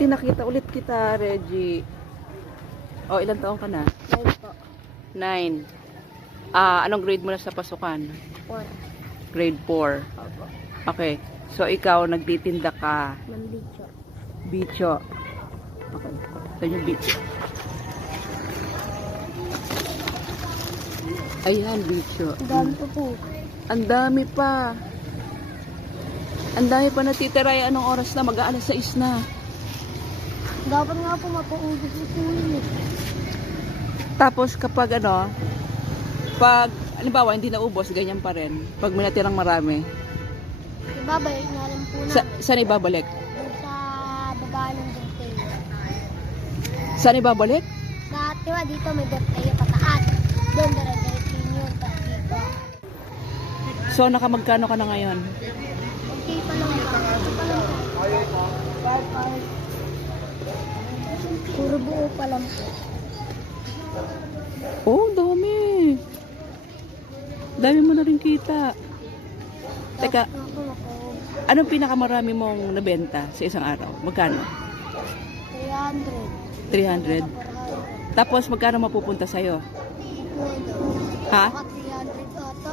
Buti nakita ulit kita, Reggie. O, ilang taon ka na? 9 po. 9. Anong grade mo na sa pasukan? 4. Grade 4. Opo. Okay. So, ikaw, nagtitinda ka. Ng bicho. Bicho. Okay. Saan yung bicho? Ayan, bicho. Ang dami po. Ang dami pa. Ang dami pa natitira. Anong oras na? Mag-aalas 6 na. Dapat nga po mapaubos ito yun eh. Tapos kapag pag, halimbawa, hindi naubos, ganyan pa rin. Pag may natirang marami. Ibabalik na lang po namin. Saan ibabalik? Doon sa baba ng birthday. Saan ibabalik? Dati ba dito may birthday pataas. Doon dire-diretso yun. Tapos dito. So, nakamagkano ka na ngayon? Okay pa lang. Ito pa lang. Puro buo pa lang po. Oh, dami. Dami mo na rin kita. Teka, Tapos ako mapaubos. anong pinakamarami mong nabenta sa isang araw? Magkano? 300. 300. Tapos, magkano mapupunta sa'yo? Ha? Baka 300 ata.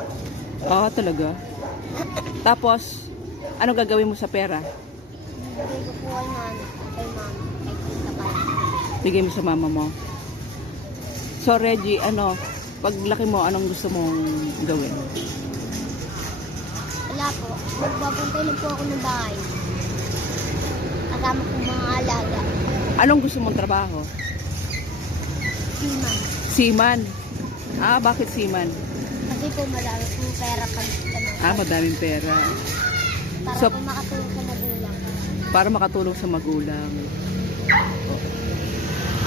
Oo, talaga. Tapos, anong gagawin mo sa pera? Bigay ko po kay mama. Kay mama. Kay tita pa. Bigay mo sa mama mo. So, Reggie, paglaki mo, anong gusto mong gawin? Wala po. Magbabuntay lang po ako ng bahay. Kasama ko mga alaga. Anong gusto mong trabaho? Siman. Seaman. Bakit seaman? Kasi po marami pong pera pag Madaming pera. para so- po makatulong sa magulang. Para makatulong sa magulang.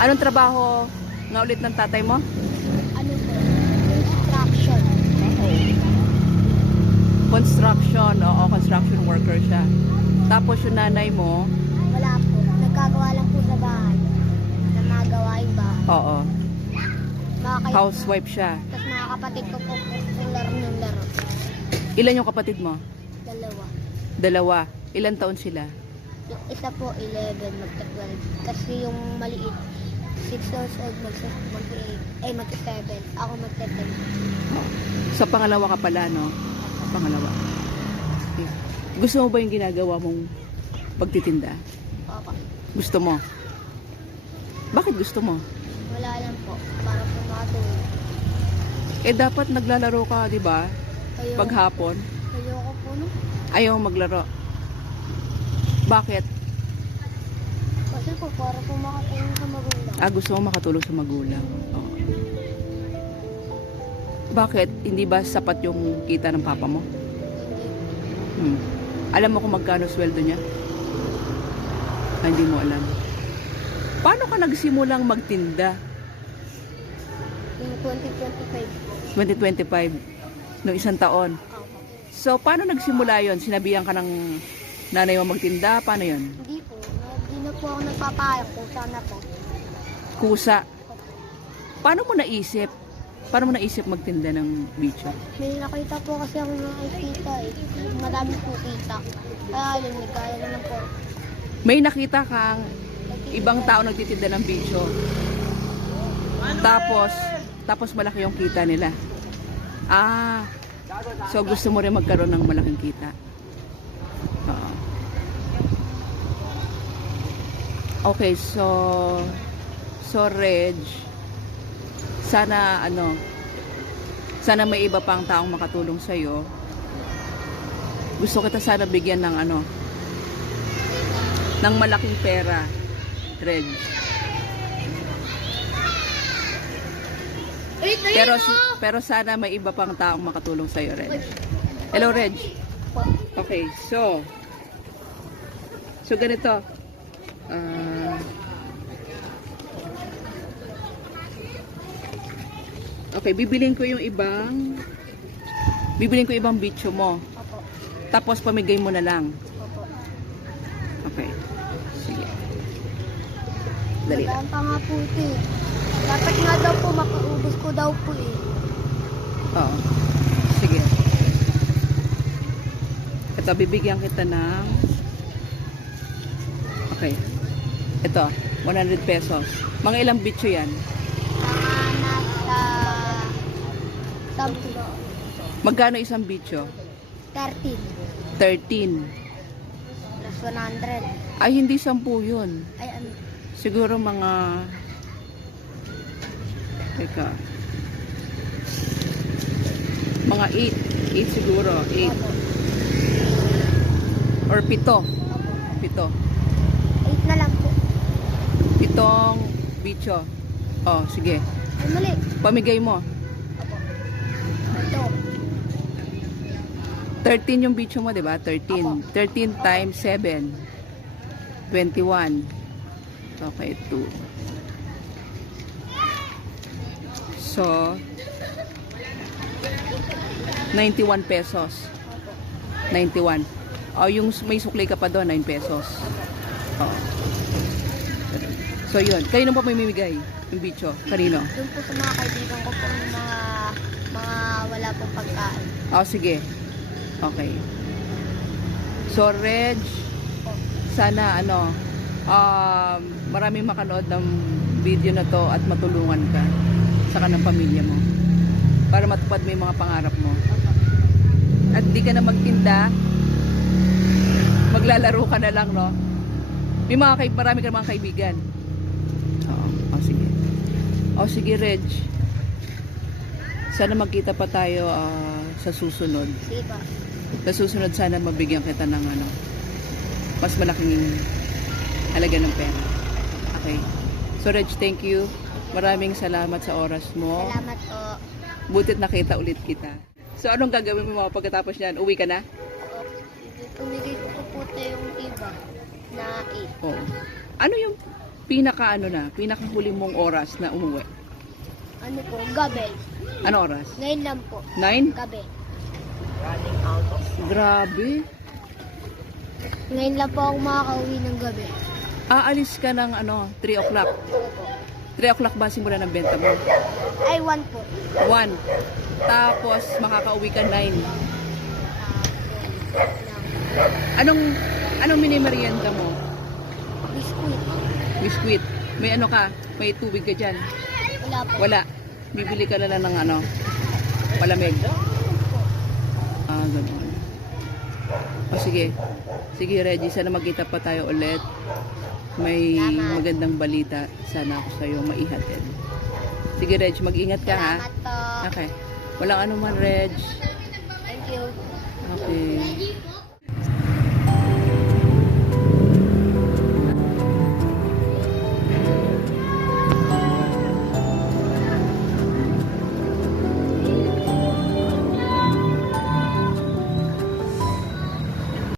Anong trabaho nga ulit ng tatay mo? Ano po? Construction. Construction. Oo, construction worker siya. Tapos yung nanay mo, Wala po. Nagkagawa lang po sa bahay. Na mga gawain bahay. oo, Mga kayo. housewife siya. Tapos mga kapatid ko po yung laro ng laro. Ilan yung kapatid mo? Dalawa. 2. Ilan taon sila? Yung isa po 11, magta-12. Kasi yung maliit, 6 years old, mag-8. Mag-7. Ako magta-10. Sa pangalawa ka pala, no? Pangalawa. Okay. Gusto mo ba yung ginagawa mong pagtitinda? Papa. Gusto mo? Bakit gusto mo? Wala lang po. Para po makatulong. Dapat naglalaro ka, di ba? Paghapon. Ayoko po no. Ayaw maglaro. Bakit? Kasi po, para po makatulong sa magulang. Gusto mo makatulong sa magulang. Oo. Bakit? Hindi ba sapat yung kita ng papa mo? Alam mo kung magkano sweldo niya? Hindi mo alam. Paano ka nagsimulang magtinda? Yung 2025. 2025. Noong isang taon. Ako. So, paano nagsimula yon? Sinabihan ka ng nanay mo magtinda? Paano yon? Hindi po. Hindi na po ako nagpapayag kung sana po. Kusa. Paano mo naisip? Paano mo naisip magtinda ng bicho? May nakita po kasi ako nakikita eh. Madami po kita. Kaya yun, may kaya na lang po. May nakita kang ibang tao nagtitinda ng bicho. Tapos malaki yung kita nila. So gusto mo rin magkaroon ng malaking kita. Oo. Okay, so Reg, sana may iba pang taong makatulong sa iyo. Gusto kita sana bigyan ng ng malaking pera, Reg. Pero sana may iba pang taong makatulong sa iyo, Reg. Hello, Reg. Okay, so ganito. Okay, bibilin ko ibang bicho mo. Opo. Tapos pamigay mo na lang. Opo. Okay. Sige. Dali. Magaan pa nga po ito eh. Dapat nga daw po makaubos ko daw po eh. Oo. Sige. Ito, bibigyan kita ng... Okay. Ito, 100 pesos. Mga ilang bitso yan? Nasa 10. Magkano isang bitso? 13. 13. Plus 100. Ay, hindi 10 yun. Ay, ano? Siguro mga... Teka. Mga 8. 8 siguro. 8. Opo. Or 7. Opo. 7. 8 na lang po. 7 bitso. Oh, sige. Ay, mali. Pamigay mo. Ito. 13 yung bitso mo, di ba? 13. 13 times 7. 21. Okay, 2. So, 91 pesos. Opo. 91. O, yung may sukli ka pa doon, 9 pesos. Oh. So, yun. Kanino pa may mimigay? Yung bitso? Kanino? Doon po sa mga kaibigan ko po yung mga wala pong pagkain. Oh, sige. Okay. So, Reg, sana maraming makanood ng video na to at matulungan ka sa kanang pamilya mo para matupad mo yung mga pangarap mo. At di ka na magtinda, maglalaro ka na lang, no? Marami ka mga kaibigan. Oo. Oh, sige. Oh, sige, Reg. Sana magkita pa tayo sa susunod. Sige pa. Sa susunod sana mabigyan kita ng mas malaking halaga ng pera. Okay. So Reg, thank you. Maraming salamat sa oras mo. Salamat po. Butit nakita ulit kita. So anong gagawin mo mga pagkatapos niyan? Uwi ka na? Tumigay ko po yung iba na 8. Oo. Ano yung pinakahuli mong oras na umuwi? Ano po? Gabi. Ano oras? Ngayon lang po. 9? Gabi. Grabe. Ngayon lang po ako makakauwi ng gabi. Aalis ka ng 3 o'clock. Opo. 3 o'clock ba simula ng benta mo? Ay, 1 po. 1. Tapos makakauwi ka 9. Anong minimerienda mo? Biskuit. Biskuit. May may tubig ka dyan? Wala po. Wala. Bibili ka na lang ng palamig. Ganun. O sige. Sige, Reggie, sana magkita pa tayo ulit. May magandang balita sana ako sa'yo maihatid. Sige, Reg, mag-ingat ka, ha? Salamat po. Okay. Walang anuman, Reg. Thank you. Okay.